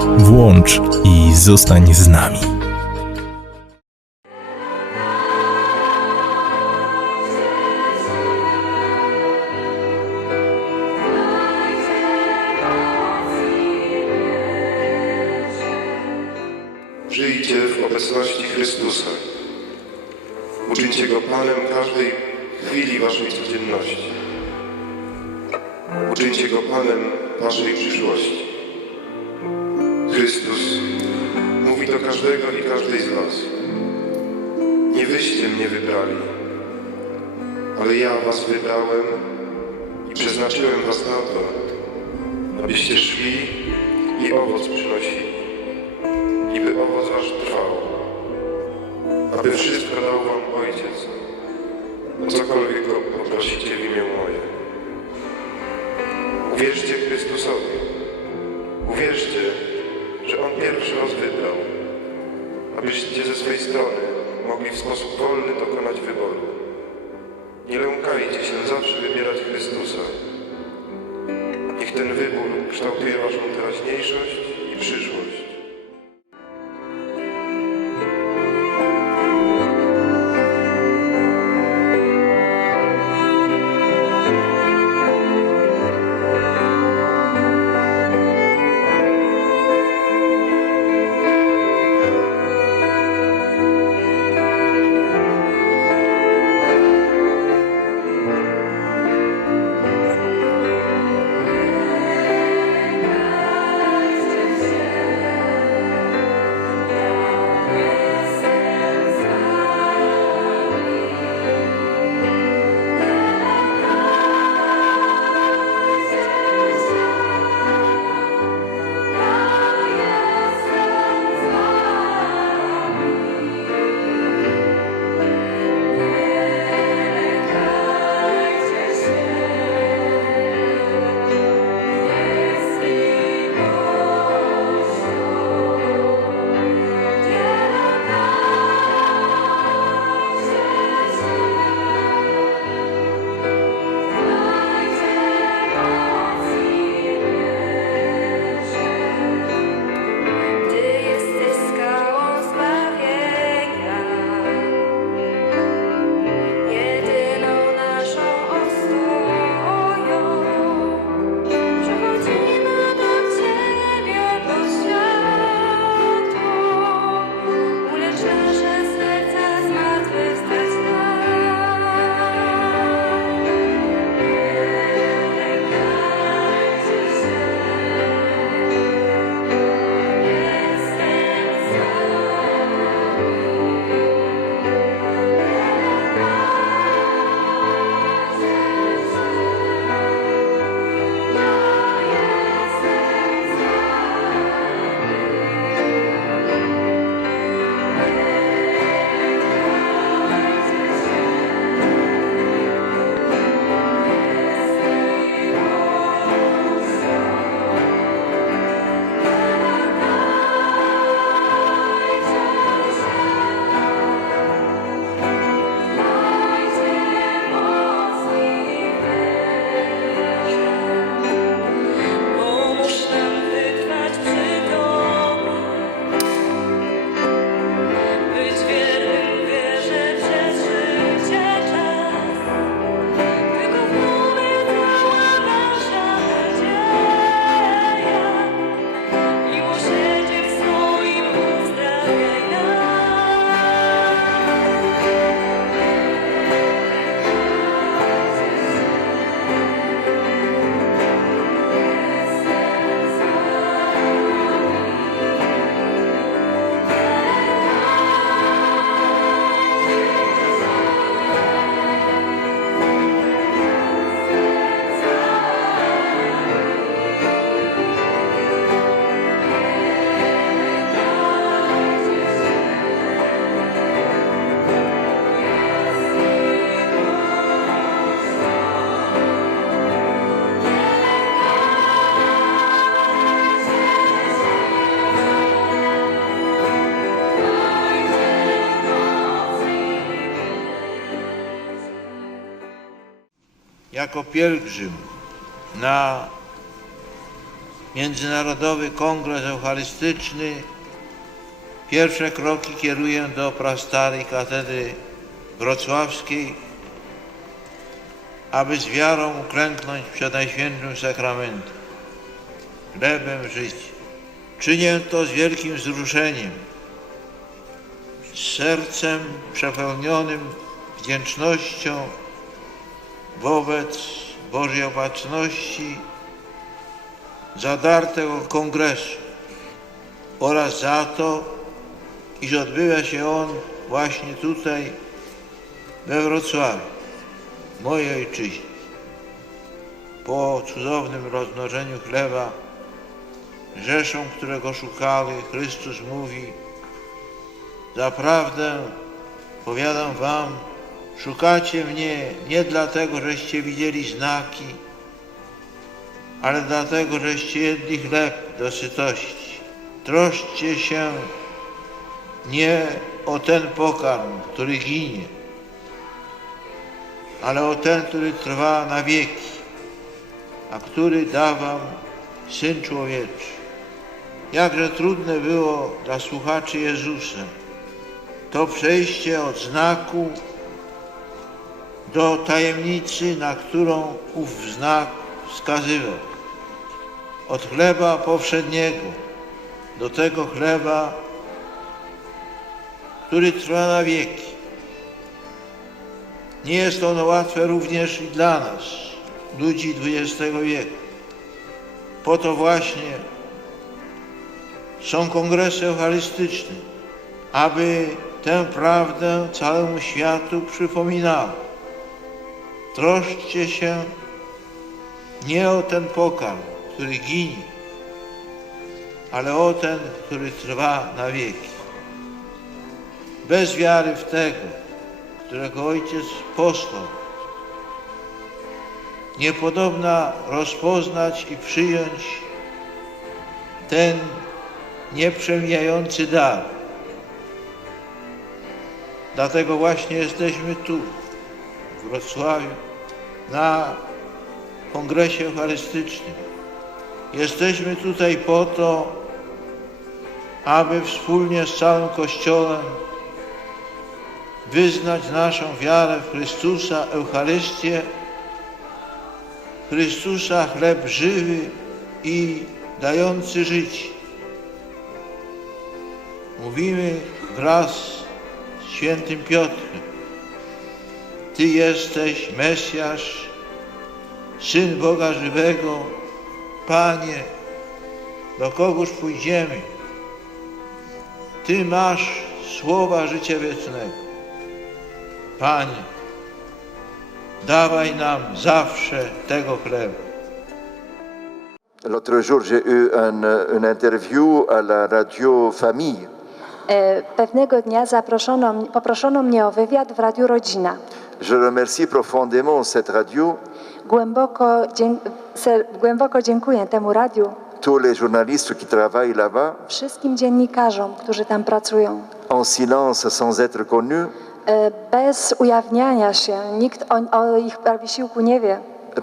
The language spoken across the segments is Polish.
Włącz i zostań z nami. Żyjcie w obecności Chrystusa. Uczyńcie Go Panem każdej chwili Waszej codzienności. Uczyńcie Go Panem Waszej przyszłości. Chrystus mówi do każdego i każdej z Was. Nie wyście mnie wybrali, ale ja Was wybrałem i przeznaczyłem Was na to, abyście szli i owoc przynosili i by owoc wasz trwał, aby wszystko dał wam Ojciec, o cokolwiek go poprosicie w imię moje. Uwierzcie Chrystusowi. Uwierzcie, pierwszy was wybrał, abyście ze swej strony mogli w sposób wolny dokonać wyboru. Nie lękajcie się zawsze wybierać Chrystusa. Niech ten wybór kształtuje waszą teraźniejszość jako pielgrzym na Międzynarodowy Kongres Eucharystyczny pierwsze kroki kieruję do prastarej katedry wrocławskiej, aby z wiarą uklęknąć przed Najświętszym Sakramentem, chlebem życia. Czynię to z wielkim wzruszeniem, z sercem przepełnionym wdzięcznością wobec Bożej Obecności zadartego kongresu oraz za to, iż odbywa się on właśnie tutaj we Wrocławiu, mojej ojczyźnie. Po cudownym rozmnożeniu chleba, rzeszą, którego szukali, Chrystus mówi, zaprawdę powiadam wam, szukacie mnie nie dlatego, żeście widzieli znaki, ale dlatego, żeście jedli chleb do sytości. Troszczcie się nie o ten pokarm, który ginie, ale o ten, który trwa na wieki, a który da wam Syn Człowieczy. Jakże trudne było dla słuchaczy Jezusa to przejście od znaku do tajemnicy, na którą ów znak wskazywał. Od chleba powszedniego do tego chleba, który trwa na wieki. Nie jest ono łatwe również i dla nas, ludzi XX wieku. Po to właśnie są kongresy eucharystyczne, aby tę prawdę całemu światu przypominały. Troszczcie się nie o ten pokarm, który ginie, ale o ten, który trwa na wieki. Bez wiary w tego, którego Ojciec posłał, niepodobna rozpoznać i przyjąć ten nieprzemijający dar. Dlatego właśnie jesteśmy tu, w Wrocławiu, na Kongresie Eucharystycznym. Jesteśmy tutaj po to, aby wspólnie z całym Kościołem wyznać naszą wiarę w Chrystusa, Eucharystię, Chrystusa chleb żywy i dający życie. Mówimy wraz z świętym Piotrem, Ty jesteś Mesjasz, Syn Boga żywego, Panie, do kogóż pójdziemy? Ty masz słowa życia wiecznego. Panie, dawaj nam zawsze tego chleba. L'autre jour, j'ai eu un, une interview à la radio Famille. E, Pewnego dnia zaproszono, poproszono mnie o wywiad w Radiu Rodzina. Je remercie profondément cette radio, Głęboko, ser, głęboko dziękuję temu radiu, tous les journalistes qui travaillent là-bas, wszystkim dziennikarzom, którzy tam pracują. en silence sans être connus, E, Bez ujawniania się, nikt o, o ich wysiłku nie wie.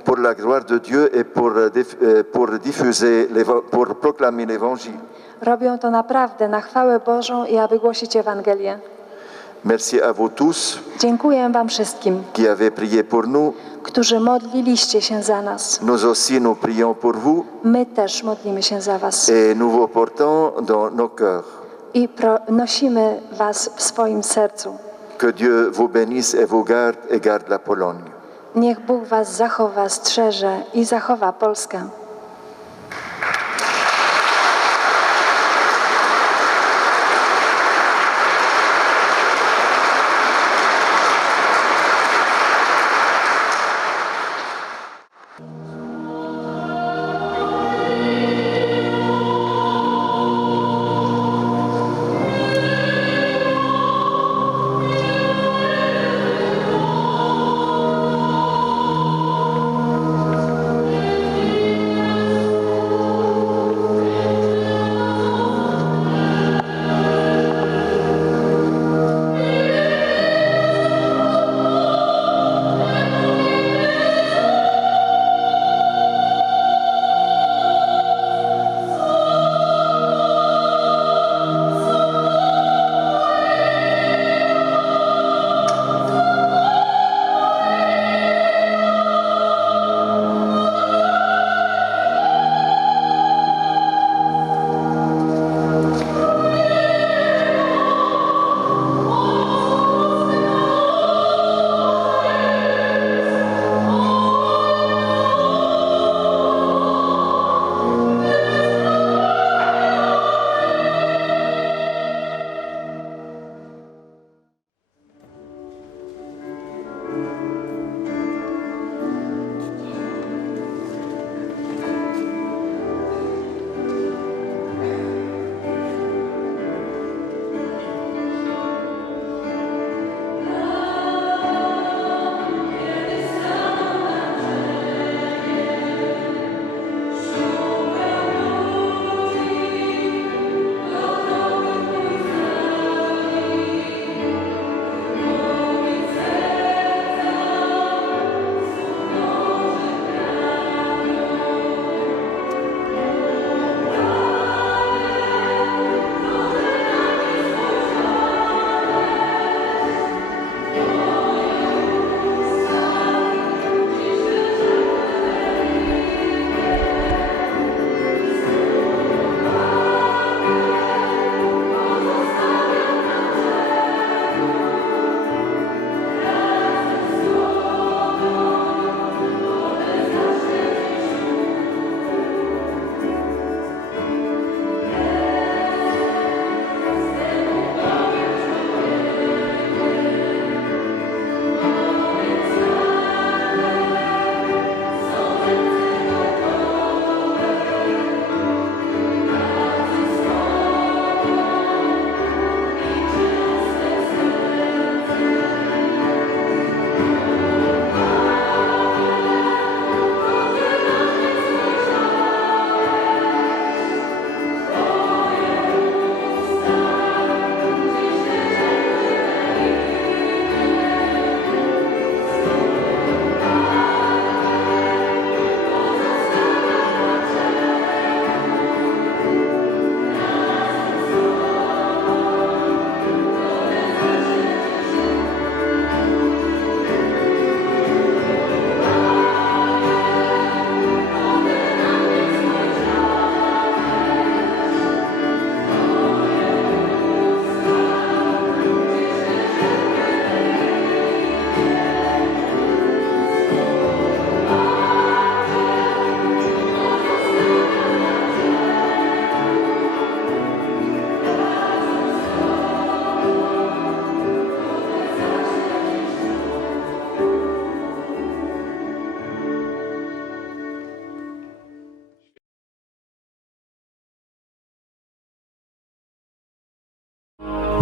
pour la gloire de Dieu et pour, euh, euh, pour diffuser, pour proclamer l'évangile. Robią to naprawdę na chwałę Bożą i aby głosić Ewangelię. Merci à vous tous Dziękuję Wam wszystkim, qui avez prié pour nous. którzy modliliście się za nas. Nous aussi, nous prions pour vous My też modlimy się za Was et nous vous portons dans nos cœurs. i pro, nosimy Was w swoim sercu. Que Dieu vous bénisse et vous garde et garde la Pologne. Niech Bóg Was zachowa, strzeże i zachowa Polskę.